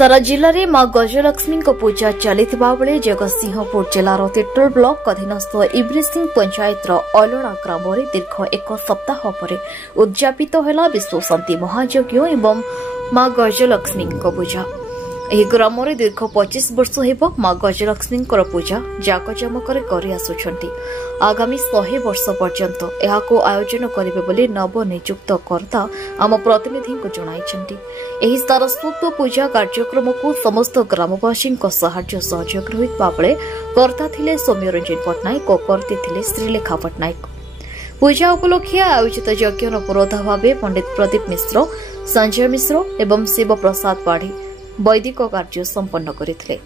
सारा जिले में मां गजलक्ष्मी पूजा चलता बेले जगतसिंहपुर जिलार तिर्तोल ब्लॉक अधीनस्थ इब्रिसिंह पंचायतर अलड़ा ग्राम में दीर्घ एक सप्ताह पर उद्यापित है विश्व शांति महायज्ञ एवं मां गजलक्ष्मी पूजा। ଏହି ଗ୍ରାମରେ ଦୀର୍ଘ 25 ବର୍ଷ ହେବ ମା ଗଜଲକ୍ଷ୍ମୀଙ୍କର ପୂଜା ଜାକଜମକରେ କରି ଆସୁଛନ୍ତି। ଆଗାମୀ 100 ବର୍ଷ ପର୍ଯ୍ୟନ୍ତ ଏହାକୁ ଆୟୋଜନ କରିବେ ବୋଲି ନବନିଯୁକ୍ତ କର୍ତ୍ତା ଆମ ପ୍ରତିନିଧିଙ୍କୁ ଜଣାଇଛନ୍ତି। ଏହି ସାରସ୍ୱତ ପୂଜା କାର୍ଯ୍ୟକ୍ରମକୁ ସମସ୍ତ ଗ୍ରାମବାସୀଙ୍କ ସାହାଯ୍ୟ ସହଯୋଗରେ ହୋଇଥିବା ବେଳେ କର୍ତ୍ତା ଥିଲେ ସୌମ୍ୟରଞ୍ଜନ ପଟ୍ଟନାୟକ ଓ କର୍ତ୍ତି ଥିଲେ ଶ୍ରୀଲେଖା ପଟ୍ଟନାୟକ। ପୂଜା ଉପଲକ୍ଷେ ଆୟୋଜିତ ଯଜ୍ଞର ପୁରୋଧା ଭାବେ ପଣ୍ଡିତ ପ୍ରଦୀପ ମିଶ୍ର, ସଞ୍ଜୟ ମିଶ୍ର ଏବଂ ଶିବ ପ୍ରସାଦ ପାଢ଼ୀ वैदिक कार्य संपन्न करथिले।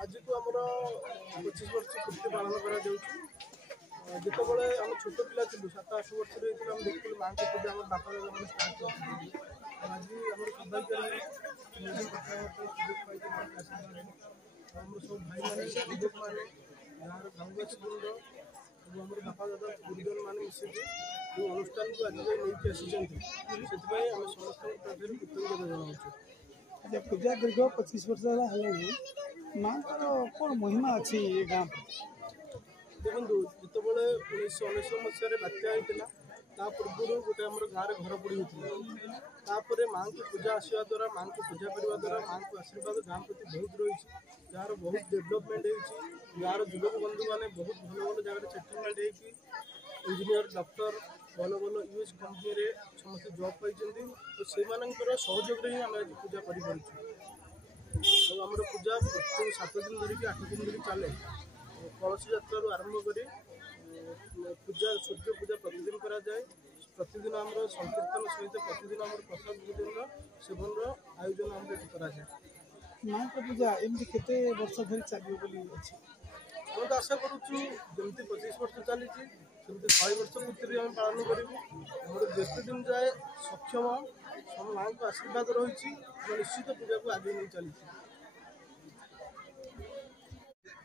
आज को आम 25 वर्ष पूर्ति पालन कर जितेबाला आम छोट पिला थी 7-8 वर्ष आम देखते माँ को पूजा आम बापा दादा मैंने स्टार्ट कर आज आम सौभाग्य सब भाई मैंने युवक मैंने गाँव गाँववासी बृंद आम बापा दादा गुरुजन मैंने मिसिकी जो अनुष्ठान को आज नहीं आसी से आम समस्त कृतज्ञता जनाऊँ। पूजा दीर्घ 25 वर्ष है माँ कौन महिमा अच्छी ये गाँव देखो जितेबाला 1919 मसीह बात्या होता पूर्व गोटे आम गाँव घर पड़ी होता माँ की पूजा आसवा द्वारा माँ को पूजा करने द्वारा माँ को आशीर्वाद गाँव प्रति बहुत रही गाँव बहुत डेभलपमेंट हो गाँव युवक बंधु मैंने बहुत भल भल जगह सेटलमेंट इंजीनियर डॉक्टर भल भल यूएस कंपनी समस्त जॉब पाई तो से सहयोग ही आम आज पूजा कर पूजा 7 दिन धरिकी 8 दिन धरी चले कलश यात्रा आरंभ कर पूजा सूर्य पूजा प्रतिदिन करा जाए प्रतिदिन आम संकीर्तन सहित प्रतिदिन आम प्रसाद भोजन सेवन आयोजन आम करा जाए माँ का पूजा एमती केते वर्ष धरी चलियो बोली अछि हम तो आशा करूँ जमी 25 वर्ष चली 100 वर्ष पूर्ति आम पालन करूँ जिते दिन जाए सक्षम सब माँ को आशीर्वाद रही निश्चित पूजा को आगे नहीं चली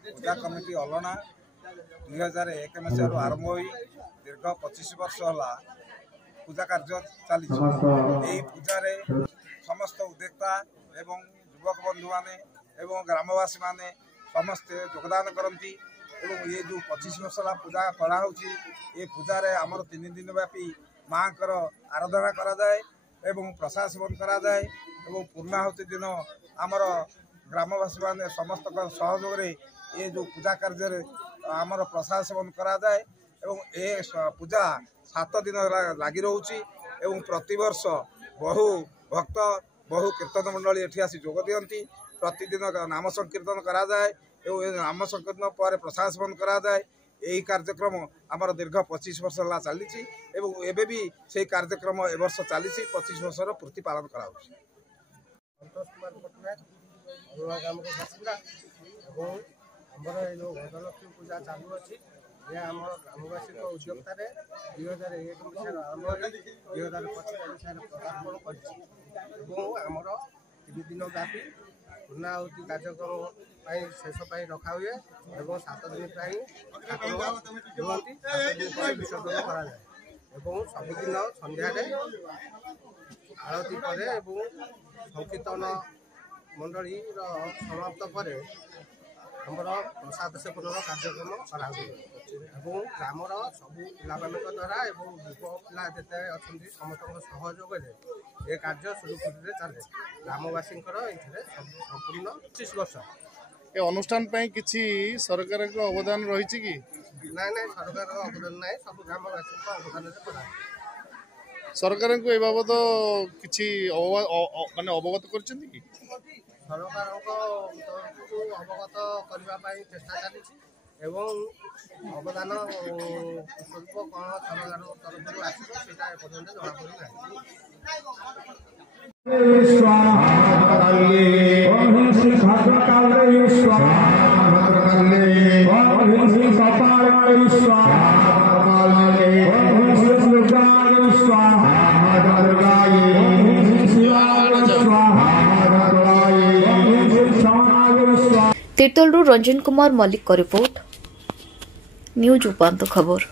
पूजा कमिटी अलना 2001 मसीह आरंभ हो दीर्घ 25 वर्ष है पूजा कार्य चली पूजा समस्त उद्योक्ता एवं युवक बंधु मैंने ग्रामवासी मैंने समस्ते योगदान करती ये जो 25 वर्ष पूजा कराऊ ये पूजा आमर 3 दिन व्यापी माँ को आराधना करा जाए एवं प्रसाद सेवन करा जाए एवं पूर्णाहुति दिन आमर ग्रामवासी मैंने समस्त सहयोग ये जो पूजा कार्य आमर प्रसाद सेवन करा जाए एवं ए पूजा 7 दिन लगी रोचे एवं प्रतिवर्ष बहु भक्त बहु कीर्तन मंडली एठी आसी जोग दियंती प्रतिदिन नाम संकीर्तन करा जाए एवं नाम संकीर्तन पर प्रसाद सेवन करा जाए यही कार्यक्रम आमर दीर्घ 25 वर्ष है चली एवं भी से कार्यक्रम ए वर्ष चली 25 वर्षर पूर्ति पालन करा संतोष कुमार पट्टनायक ग्राम बासिंदा और आमर जो गजलक्ष्मी पूजा चालू अच्छी ये आम ग्रामवासी उद्योक्तार 2001 मसीह आरंभ हो 2025 मसीह पदार्पण करमर 3 दिन व्यापी पूर्णाहुति कार्यक्रम शेष रखा हुए और 7 दिन विसर्जन करा जाए सबुदिन सन्ध्या आरती पर संकीर्तन मंडली समाप्त पर आमर प्रसाद सेवन कार्यक्रम करा ग्रामर सब पान द्वारा युव पिला जिते अच्छा समस्त सहयोग ये कार्य सुरुखुरी चले ग्रामवासी संपूर्ण 25 वर्ष ए अनुष्ठान किसी सरकार अवदान रही कि ना ना सरकार अवदान ना सब ग्रामवासी अवदान सरकार को ए बाबद किसी माने अवगत कर सरकार अवगत करने चेष्टा चली अवदान स्वरूप कौन सरकार तरफ आसटा एपर्यंत तीर्तोलरू रंजन कुमार मल्लिक रिपोर्ट न्यूज उपांत खबर।